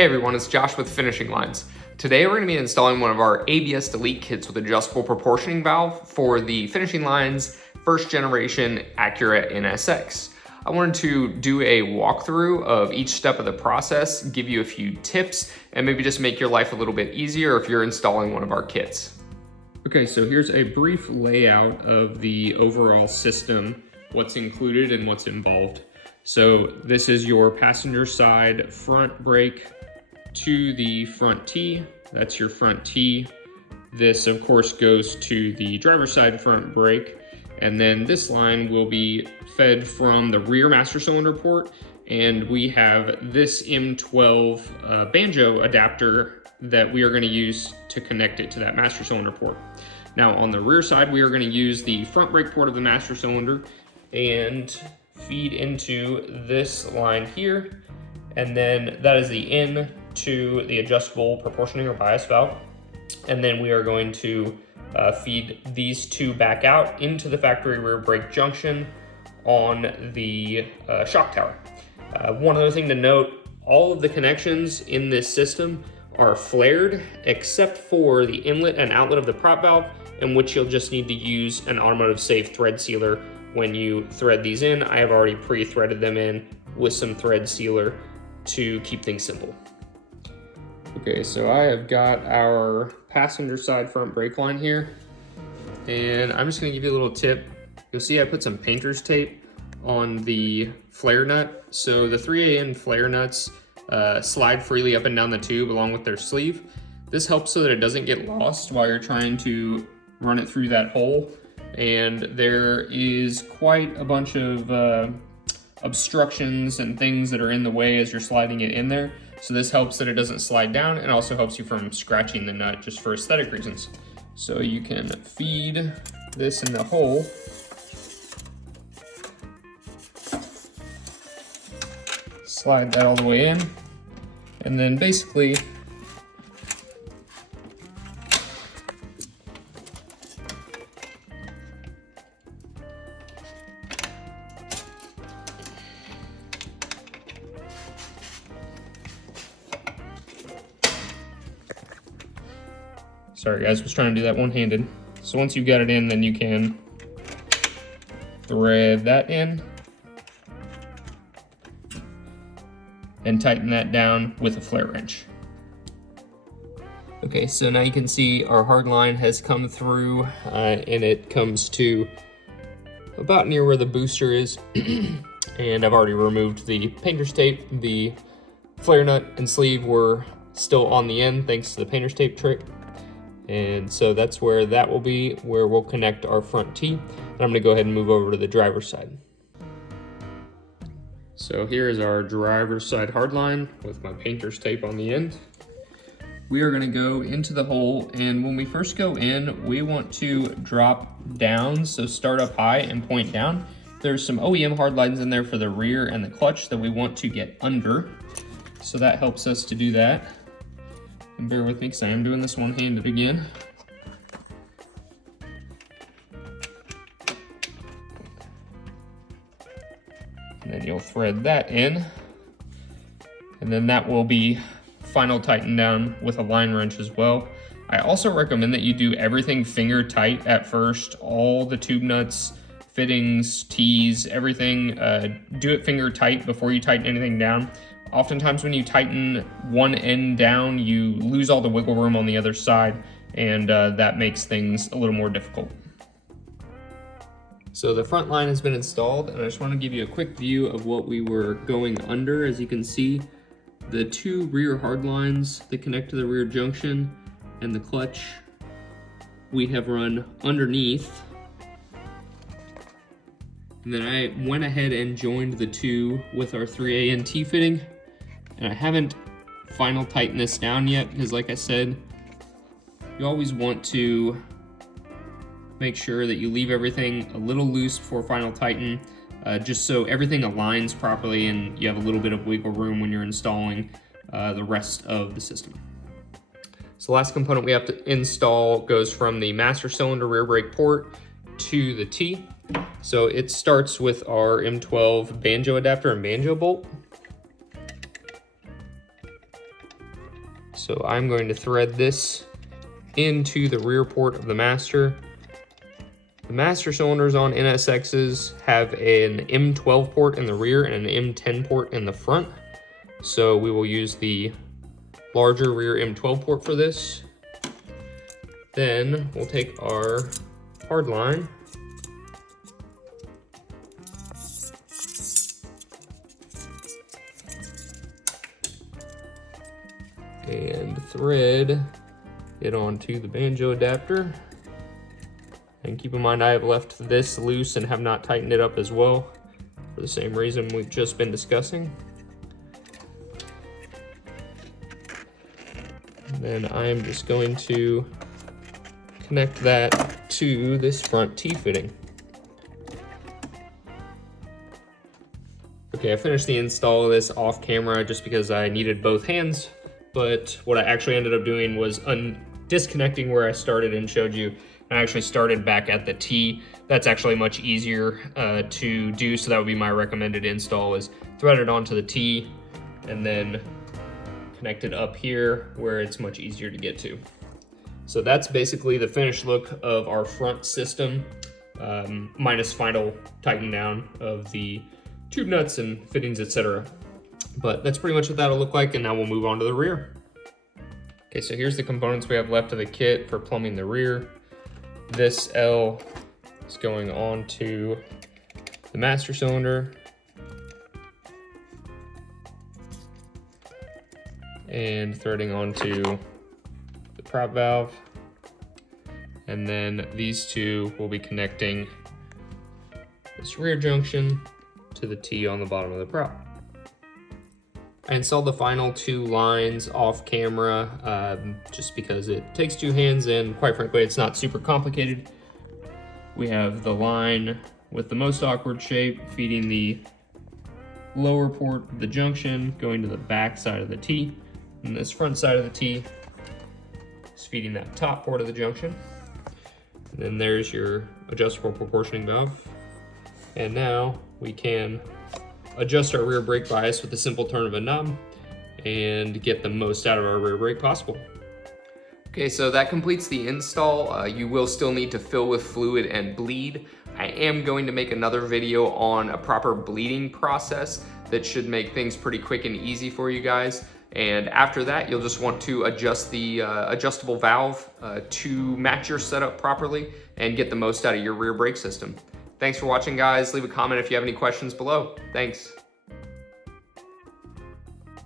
Hey everyone, it's Josh with Finishing Lines. Today we're going to be installing one of our ABS Delete kits with adjustable proportioning valve for the Finishing Lines first generation Acura NSX. I wanted to do a walkthrough of each step of the process, give you a few tips, and maybe just make your life a little bit easier if you're installing one of our kits. Okay, so here's a brief layout of the overall system, what's included and what's involved. So this is your passenger side front brake to the front T. That's your front T. This of course goes to the driver's side front brake. And then this line will be fed from the rear master cylinder port. And we have this M12 banjo adapter that we are going to use to connect it to that master cylinder port. Now on the rear side, we are going to use the front brake port of the master cylinder and feed into this line here. And then that is the in to the adjustable proportioning or bias valve. And then we are going to feed these two back out into the factory rear brake junction on the shock tower. One other thing to note, all of the connections in this system are flared except for the inlet and outlet of the prop valve, in which you'll just need to use an automotive safe thread sealer when you thread these in. I have already pre-threaded them in with some thread sealer to keep things simple. Okay, so I have got our passenger side front brake line here, and I'm just gonna give you a little tip. You'll see I put some painter's tape on the flare nut. So the 3AN flare nuts slide freely up and down the tube along with their sleeve. This helps so that it doesn't get lost while you're trying to run it through that hole. And there is quite a bunch of obstructions and things that are in the way as you're sliding it in there. So this helps that it doesn't slide down, and also helps you from scratching the nut just for aesthetic reasons. So you can feed this in the hole. Slide that all the way in, and then basically sorry guys, was trying to do that one-handed. So once you've got it in, then you can thread that in and tighten that down with a flare wrench. Okay, so now you can see our hard line has come through and it comes to about near where the booster is. And I've already removed the painter's tape. The flare nut and sleeve were still on the end thanks to the painter's tape trick. And so that's where that will be, where we'll connect our front T. And I'm gonna go ahead and move over to the driver's side. So here is our driver's side hard line with my painter's tape on the end. We are gonna go into the hole, and when we first go in, we want to drop down, so start up high and point down. There's some OEM hard lines in there for the rear and the clutch that we want to get under. So that helps us to do that. And bear with me because I am doing this one-handed again. And then you'll thread that in. And then that will be final tightened down with a line wrench as well. I also recommend that you do everything finger tight at first. All the tube nuts, fittings, T's, everything, do it finger tight before you tighten anything down. Oftentimes when you tighten one end down, you lose all the wiggle room on the other side, and that makes things a little more difficult. So the front line has been installed, and I just want to give you a quick view of what we were going under. As you can see, the two rear hard lines that connect to the rear junction and the clutch, we have run underneath. And then I went ahead and joined the two with our 3AN T fitting. And I haven't final tightened this down yet because, like I said, you always want to make sure that you leave everything a little loose before final tighten, just so everything aligns properly and you have a little bit of wiggle room when you're installing the rest of the system. So the last component we have to install goes from the master cylinder rear brake port to the T. So it starts with our M12 banjo adapter and banjo bolt. So I'm going to thread this into the rear port of the master. The master cylinders on NSXs have an M12 port in the rear and an M10 port in the front. So we will use the larger rear M12 port for this. Then we'll take our hard line and thread it onto the banjo adapter. And keep in mind I have left this loose and have not tightened it up as well for the same reason we've just been discussing. And then I'm just going to connect that to this front T-fitting. Okay, I finished the install of this off camera just because I needed both hands, but what I actually ended up doing was disconnecting where I started and showed you. I actually started back at the T. That's actually much easier to do, so that would be my recommended install, is thread it onto the T and then connect it up here where it's much easier to get to. So that's basically the finished look of our front system, minus final tighten down of the tube nuts and fittings, etc. But that's pretty much what that'll look like, and now we'll move on to the rear. Okay, so here's the components we have left of the kit for plumbing the rear. This L is going on to the master cylinder and threading onto the prop valve. And then these two will be connecting this rear junction to the T on the bottom of the prop. I installed the final two lines off camera just because it takes two hands, and quite frankly it's not super complicated. We have the line with the most awkward shape feeding the lower port of the junction going to the back side of the T, and this front side of the T is feeding that top port of the junction. And then there's your adjustable proportioning valve. And now we can adjust our rear brake bias with a simple turn of a knob and get the most out of our rear brake possible. Okay, so that completes the install. You will still need to fill with fluid and bleed. I am going to make another video on a proper bleeding process that should make things pretty quick and easy for you guys. And after that, you'll just want to adjust the adjustable valve to match your setup properly and get the most out of your rear brake system. Thanks for watching, guys. Leave a comment if you have any questions below. Thanks.